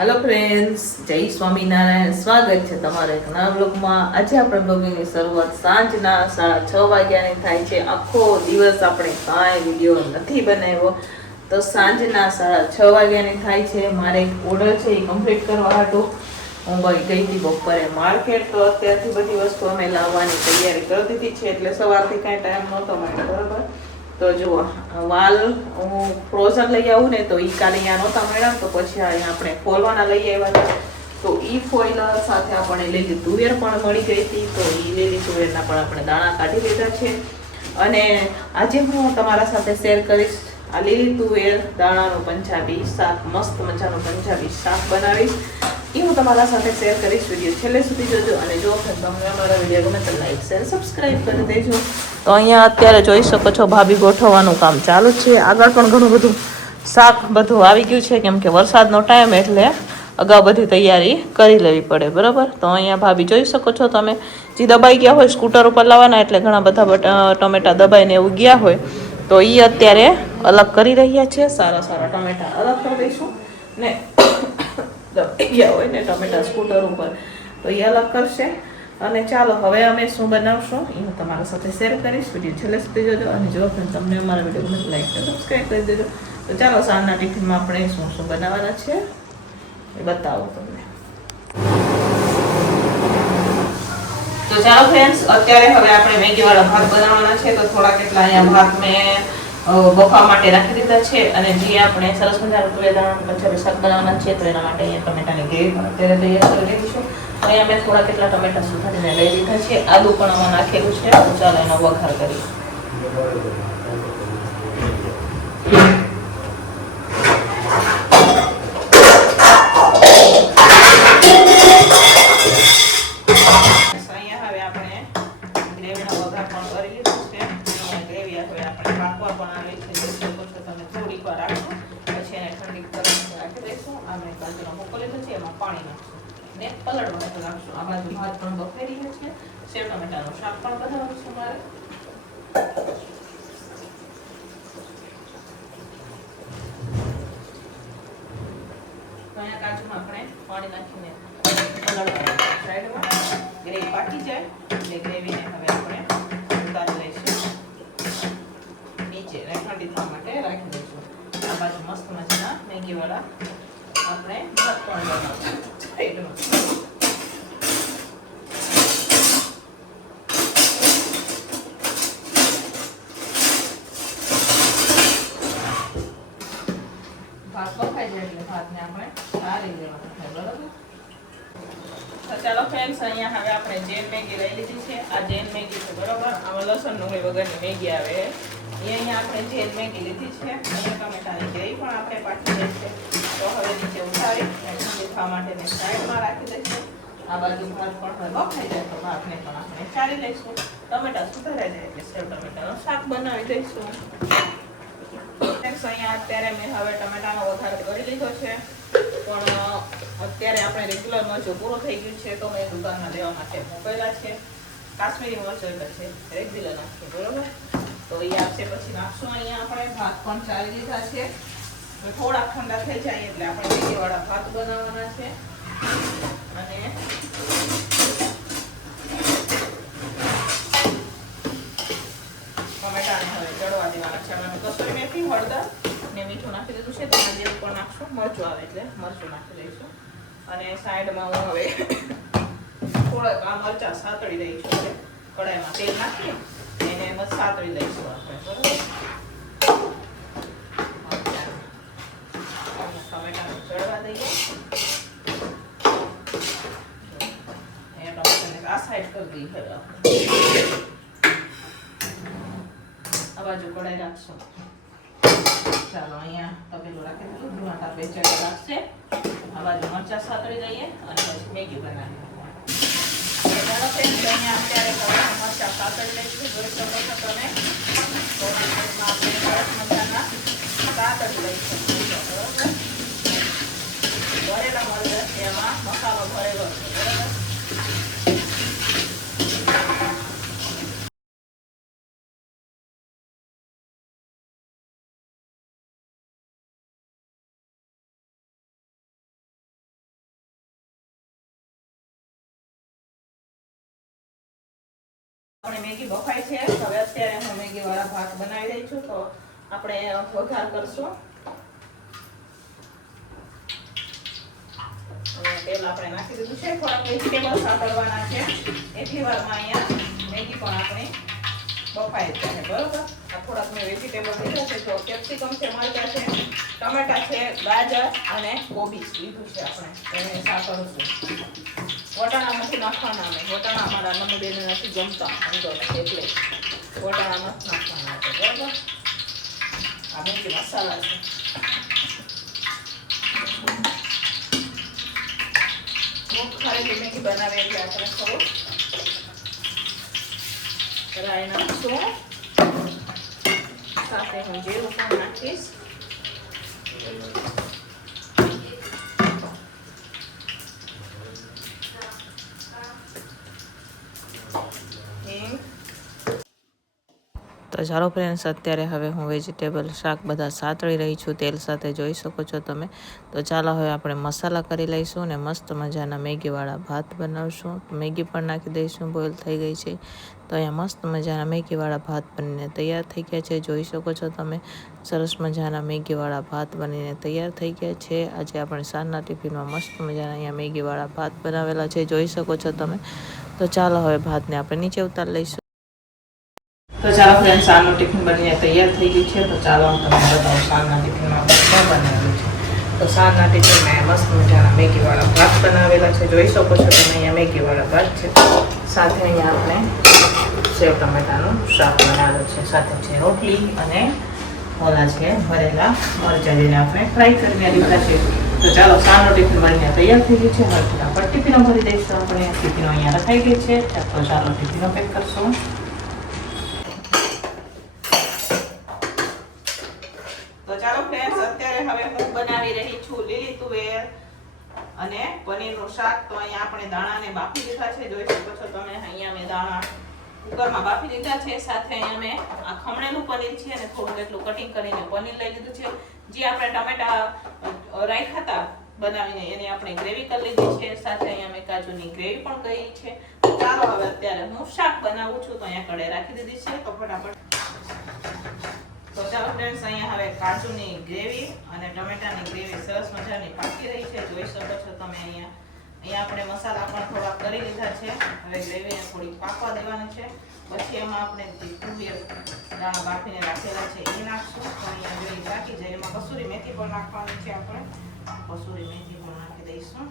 Hello friends, जय स्वामीनारायण। स्वागत છે તમારા એક નવા બ્લોગમાં। આજે આપણે બ્લોગની શરૂઆત સાંજના 6:30 વાગ્યાની થાય છે। આખો દિવસ આપણે કાંઈ વિડીયો નથી બનાવ્યો, તો સાંજના 6:30 વાગ્યાની થાય છે। મારે એક ઓર્ડર છે એ કમ્પ્લીટ કરવા હતો। હું ગઈ હતી બપોરે માર્કેટ, તો અત્યારથી બધી વસ્તુ અમે લાવવાની તૈયારી કરી દીધી છે, એટલે સવારથી કાંઈ ટાઈમ નહોતો મળ્યો, બરાબર। તો જુઓ, વાલ હું ફ્રોઝન લઈ આવું ને, તો એ કાલે અહીંયા નહોતા મળ્યા, તો પછી અહીંયા આપણે ફોલવાના લઈ આવ્યા હતા। તો એ ફોઇલ સાથે આપણે લીલી તુવેર પણ મળી ગઈ હતી, તો એ લીલી તુવેરના પણ આપણે દાણા કાઢી લીધા છે। અને આજે હું તમારા સાથે શેર કરીશ આ લીલી તુવેર દાણાનું પંજાબી શાક, મસ્ત મજાનું પંજાબી શાક બનાવીશ। એ હું તમારા સાથે શેર કરીશ। વિડીયો છેલ્લે સુધી જોજો, અને જો તમને અમારા વિડીયો ગમે તો લાઈક શેર સબસ્ક્રાઈબ કરી દેજો। તો અહીંયા અત્યારે જોઈ શકો છો, ભાભી ગોઠવવાનું કામ ચાલુ છે। આગળ પણ ઘણું બધું શાક બધું આવી ગયું છે, કેમ કે વરસાદનો ટાઈમ એટલે અગાઉ બધી તૈયારી કરી લેવી પડે, બરાબર। તો અહીંયા ભાભી જોઈ શકો છો તમે, જે દબાઈ ગયા હોય સ્કૂટર ઉપર લાવવાના, એટલે ઘણા બધા ટમેટા દબાઈને એવું ગયા હોય, તો એ અત્યારે અલગ કરી રહ્યા છે। સારા સારા ટમેટા અલગ કરી દઈશું ને, દબાઈ ગયા હોય ને ટમેટા સ્કૂટર ઉપર, તો એ અલગ કરશે। અને ચાલો હવે અમે શું બનાવશું એ હું તમારા સાથે શેર કરીશ। વિડીયો છેલ્લે સુધી જોજો, અને જો તમને અમારા વિડીયો ગમે તો લાઈક અને સબસ્ક્રાઈબ કરી દેજો। તો ચાલો સાંજના ટિફિનમાં આપણે શું શું બનાવવાના છે એ બતાવો તમને। તો ચાલો ફ્રેન્ડ્સ, અત્યારે હવે આપણે મેગીવાળા ભાત બનાવવાના છે। તો થોડા કેટલા અહીંયા ભાત મેં બફવા માટે રાખી દીધા છે, અને જે આપણે સરસ મજાનું તુવેર દાણાનું પંજાબી શાક બનાવવાના છે, તો એના માટે અહીંયા ટમેટાની ગ્રેવી પણ અત્યારે તૈયાર કરી લઈશું। અહીંયા મેં થોડા કેટલા ટમેટા સુધારીને લઈ લીધા છે, આદુ પણ આમાં નાખેલું છે। તો ચાલો એનો વઘાર કરીએ। અહીંયા હવે આપણે ગ્રેવીનો વઘાર પણ કરી લીધો છે। ગ્રેવી હવે આપણે પાકવા પણ આવી છે, જોઈ શકો છો તમે। થોડીક વાર રાખશું, પછી એને ઠંડી કરવા રાખી દઈશું। આ મેં કાજુનો મૂકો લીધો છે, એમાં પાણી નાખશું ને પલળવા રાખશું। આ બાજુ ભાત પણ બફાઈ રહ્યો છે, સેવ ટમેટાનું શાક પણ બનાવવાનું છે મારે। અહીંયા કાજુમાં આપણે પાણી નાખીને પલળવા સાઈડમાં, ગ્રેવી પાકી જાય એટલે ગ્રેવીને હવે આપણે ઉતારી લઈશું નીચે, ને ઠંડી થવા માટે રાખી દઈશું। આ બાજુ મસ્ત મજાના મેગીવાળા આપણે ભાત પણ બનાવશું સાઈડમાં। ભાત બફાઈ જાય એટલે ભાતને આપણે સારી લેવાના થાય, બરાબર। તો ચાલો ફ્રેન્ડ્સ, અહીંયા હવે આપણે જેન મેગી લઈ લીધી છે। આ જેન મેગી છે, બરાબર। આમાં લસણ ડુંગળી વગરની મેગી આવે એ અહીંયા આપણે જેન મેગી લીધી છે। અહીંયા ટમેટાની ગ્રેવી પણ આપણે પાકી દઈ છે, તો હવે નીચે ઉતારી ઠંડી થવા માટે સાઈડમાં રાખી દઈશું। આ બાજુ ભાત પણ હવે બફાઈ જાય તો ભાતને પણ આપણે ચારી લઈશું। ટમેટા સુધારાઈ જાય એટલે સેવ ટમેટાનું શાક બનાવી દઈશું। અહીંયા અત્યારે મેં હવે ટમેટાનો વઘાર કરી લીધો છે, પણ અત્યારે આપણે રેગ્યુલર મરચું પૂરું થઈ ગયું છે, તો મેં દુકાનમાં લેવા માટે મોકલેલા છે। કાશ્મીરી મરચું એટલે છે રેગ્યુલર નાખીએ, બરોબર। તો એ આપશે પછી નાખશું। અહીંયા આપણે ભાત પણ ચાલી લીધા છે, થોડાક ઠંડા થઈ જાય એટલે આપણે મેગીવાળા ભાત બનાવવાના છે। અને ટમેટાને હવે ચડવા દેવાના છે। આમાં કસૂરી મેથી, હળદર ને મીઠું નાખી દીધું છે। તેના જેવું પણ નાખશું, મરચું આવે એટલે મરચું નાખી દઈશું। અને સાઈડમાં હું હવે થોડાક આ મરચાં સાતળી દઈશું। કડાઈમાં તેલ નાખી એને મસ્ત સાતળી દઈશું આપણે, બરાબર। ટમેટાને ચડવા દઈએ, અહીંયા ટમેટાને આ સાઈડ કરી દઈએ। આ બાજુ કડાઈ રાખશું। ચાલો અહીંયા તપેલું રાખી દીધું, ધુઆ તાપે ચડી રાખશે। આ બાજુ મરચાં સાતળી દઈએ અને પછી મેગી બનાવીએ। ચાલો ફ્રેન્ડ્સ, અહીંયા અત્યારે મરચાં સાતળી લઈશું, જોઈ શકો છો તમે। તો આપણે સરસ મજાના સાતળી લઈશું, બરાબર। ભરેલા મરચાં છે, એમાં મસાલો ભરેલો છે, બરાબર। આપણે મેગી બફાઈ છે. હવે અત્યારે હું મેગી વાળા ભાત બનાવી રહી છું. તો આપણે વઘાર કરશું. તેલ આપણે નાખી દીધું છે. થોડાક વેજીટેબલ સાતળવાના છે. એટલી વારમાં અહીંયા મેગી પણ આપણે બફાઈ છે. બરોબર, આ થોડાક મેં વેજીટેબલ લીધા છે. તો કેપ્સિકમ છે, મરચાં છે, ટમેટા છે, ગાજર અને કોબીજ લીધું છે. આપણે એને સાતળશું. વટાણા નથી નાખવાના. અમે વટાણા અમારા નમુદેને નથી ગમતા, સમજો એટલે વટાણા નથી નાખવાના. બરોબર, આ મેગી મસાલા છે. ખાલી મેગી બનાવે એટલે આપણે થોડું રાઈ નાખશું. સાથે હું જીરું પણ નાખીશ. તો ચાલો ફ્રેન્ડ્સ, અત્યારે હવે હું વેજીટેબલ શાક બધા સાતળી રહી છું તેલ સાથે, જોઈ શકો છો તમે. તો ચાલો હવે આપણે મસાલા કરી લઈશું ને મસ્ત મજાના મેગીવાળા ભાત બનાવશું. મેગી પણ નાખી દઈશું, બોઇલ થઈ ગઈ છે. તો અહીંયા મસ્ત મજાના મેગીવાળા ભાત બનીને તૈયાર થઈ ગયા છે, જોઈ શકો છો તમે. સરસ મજાના મેગીવાળા ભાત બનીને તૈયાર થઈ ગયા છે. આજે આપણે સાંજના ટિફિનમાં મસ્ત મજાના અહીંયા મેગીવાળા ભાત બનાવેલા છે, જોઈ શકો છો તમે. તો ચાલો હવે ભાતને આપણે નીચે ઉતારી લઈશું. તો ચાલો ફ્રેન્ડ, સાંજનું ટિફિન બનીને તૈયાર થઈ ગયું છે. તો ચાલો હું તમને બતાવું સાંજના ટિફિનમાં આપણે શું બનાવેલું છે. તો સાંજના ટિફિનમાં મસ્ત મજાના મેગીવાળા ભાત બનાવેલા છે, જોઈ શકો છો તમે. અહીંયા મેગીવાળા ભાત છે. સાથે અહીંયા આપણે સેવ ટમેટાનું શાક બનાવેલું છે. સાથે છે રોટલી અને ઓલા છે ભરેલા મરચાં, જેને આપણે ફ્રાય કરીને લીધા છે. તો ચાલો, સાંજનું ટિફિન બનીને તૈયાર થઈ ગયું છે. હવે ફટાફટ ટિફિનો ભરી દઈશું આપણે. ટિફિનો અહીંયા રખાઈ ગઈ છે. તો ચાલો ટિફિનો પેક કરશું. તો ચાલો ફ્રેન્ડ્સ, અત્યારે હવે હું બનાવી રહી છું લીલી તુવેર અને પનીરનું શાક. તો અહીંયા આપણે દાણાને બાફી લીધા છે, જોઈ શકો છો તમે. અહીંયા મેં દાણા કુકરમાં બાફી લીધા છે. સાથે અહીંયા મેં આ ખમણેલું પનીર છે અને થોડુંક એટલું કટિંગ કરીને પનીર લઈ લીધું છે. જે આપણે ટમેટા રાખ્યા હતા બનાવીને, એની આપણે ગ્રેવી કરી લીધી છે. સાથે અહીંયા મેં કાજુની ગ્રેવી પણ કરી છે. ચાલો હવે અત્યારે હું શાક બનાવું છું. તો અહીંયા કઢાઈ રાખી દીધી છે. તો ફટાફટ તો ચાલો ફ્રેન્ડ્સ, અહીંયા હવે કાજુની ગ્રેવી અને ટમેટાની ગ્રેવી સરસ મજાની પાકી રહી છે, જોઈ શકો છો તમે. અહીંયા આપણે મસાલા પણ થોડા કરી લીધા છે. હવે ગ્રેવીને થોડી પાકવા દેવાની છે. પછી એમાં આપણે જે તુવેર દાણા બાફીને રાખેલા છે એ નાખશું. તો અહીંયા ગ્રેવી પાકી જાય એમાં કસૂરી મેથી પણ નાખવાની છે. આપણે કસૂરી મેથી પણ નાખી દઈશું.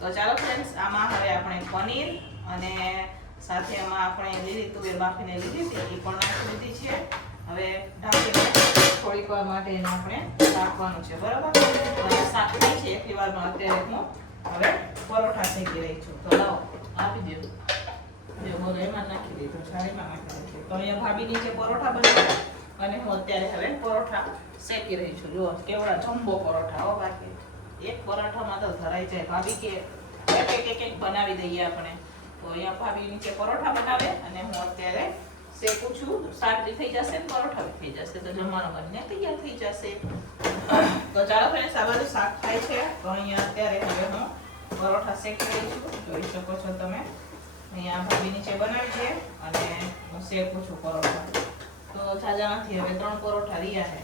તો ચાલો ફ્રેન્ડ્સ, આમાં હવે આપણે પનીર અને સાથે એમાં આપણે લીલી તુવેર બાફીને લીધી હતી એ પણ નાખી દીધી છે. હવે ઢાંકીને થોડીક વાર માટે એને આપણે રાખવાનું છે, બરાબર. અને શાક થઈ છે એટલી વારમાં અત્યારે હું હવે પરોઠા શેકી રહી છું. તો લાવો આપી દો. જો બોલો એમાં નાખી દીધું, થાળીમાં નાખી દીધું. તો અહીંયા ભાભી નીચે પરોઠા બનાવ્યા અને હું અત્યારે હવે પરોઠા શેકી રહી છું. જુઓ કેવડા જમ્બો પરોઠા હો. બાકી એક પરોઠામાં તો ધરાઈ જાય. ભાભી કે એક બનાવી દઈએ આપણે. તો અહીંયા ભાભી નીચે પરોઠા બનાવે અને હું અત્યારે શેકું છું. શાક બી થઈ જશે, પરોઠા બી થઈ જશે. તો જમવાનું બનીને તૈયાર થઈ જશે. તો ચાલો ફ્રેન્ડ્સ, આ બધું શાક થાય છે. તો અહીંયા અત્યારે હવે હું પરોઠા શેકી રહી છું, જોઈ શકો છો તમે. અહીંયા ભાભી નીચે બનાવી છે અને હું શેકું છું પરોઠા. તો જાજા નથી, હવે 3 પરોઠા રહ્યા છે.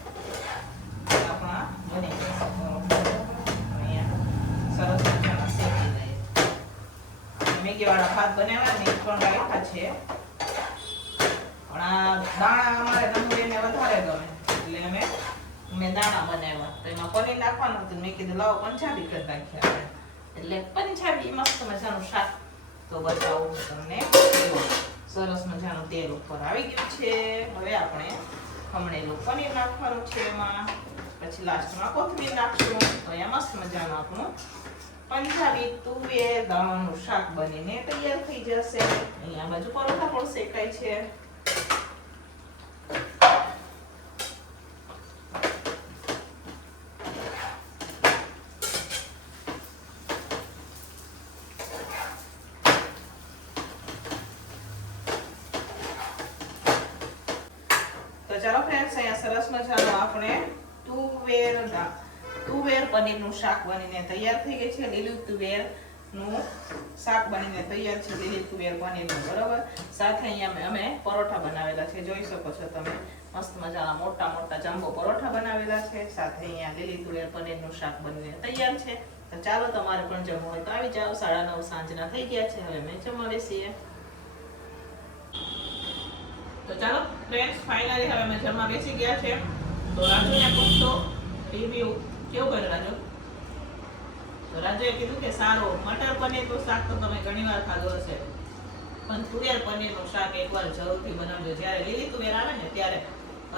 આપણા બની જશે પરોઠા. સરસ મજાના શેકી લઈએ. મેગીવાળા ભાત બનાવ્યા ને પણ રાખ્યા છે. પણ આ દાણા અમારે નમૂને વધારે ગમે એટલે મેં દાણા બનાવ્યા. તો એમાં પનીર નાખવાનું હતું. મેં કીધું લાવો પંજાબી કરી નાખ્યા એટલે પંજાબી મસ્ત મજાનું શાક તો બતાવું તમને. સરસ મજાનું તેલ ઉપર આવી ગયું છે. હવે આપણે ખમણેલું પનીર નાખવાનું છે એમાં. પછી લાસ્ટમાં કોથમીર નાખશું. તો અહીંયા મસ્ત મજાનું આપણું પંજાબી તુવેર દાણાનું શાક બનીને તૈયાર થઈ જશે. અહીંયા બાજુ પરોઠા પણ શેકાય છે. ચાલો ફ્રેન્ડ્સ, અહીંયા સરસ મજાનું આપણે તુવેર પનીરનું શાક બનીને તૈયાર થઈ ગઈ છે. લીલું તુવેરનું શાક બનીને તૈયાર છે, લીલી તુવેર પનીરનું, બરોબર. સાથે અહીંયા અમે પરોઠા બનાવેલા છે, જોઈ શકો છો તમે. મસ્ત મજાના મોટા મોટા જમ્બો પરોઠા બનાવેલા છે. સાથે અહીંયા લીલી તુવેર પનીરનું શાક બનીને તૈયાર છે. તો ચાલો, તમારે પણ જમવું હોય તો આવી જાઓ. 9:30 સાંજના થઈ ગયા છે. હવે મેં જમવા બેસીએ. તો ચાલો ફ્રેન્ડ્સ, ફાઇનલી હવે અમે જમવા બેસી ગયા છે. તો રાજુને પૂછતો રિવ્યુ કેવું કર્યું રાજુ? તો રાજુએ કીધું કે સારું. મટર પનીરનું શાક તો તમે ઘણી વાર ખાધું હશે, પણ તુવેર પનીરનું શાક એકવાર જરૂરથી બનાવજો. જ્યારે લીલી તુવેર આવે ને ત્યારે.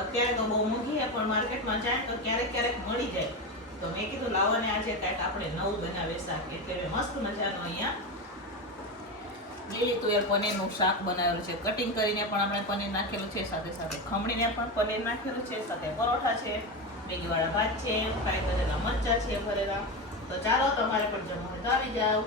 અત્યારે તો બહુ મોંઘી છે, પણ માર્કેટમાં જાય તો ક્યારેક ક્યારેક મળી જાય. તો મેં કીધું લાવવાને આજે કાંઈક આપણે નવું બનાવીએ શાક. એટલે મસ્ત મજાનું અહીંયા લીલી તુવેર પનીરનું શાક બનાવેલું છે. કટિંગ કરીને પણ આપણે પનીર નાખેલું છે, સાથે સાથે ખમણીને પણ પનીર નાખેલું છે, સાથે પરોઠા છે, મેગીવાળા ભાત છે, ફ્રાય કરેલા મરચાં છે ભરેલા. તો ચાલો, તમારે પણ જમવું હોય તો આવી જાઓ.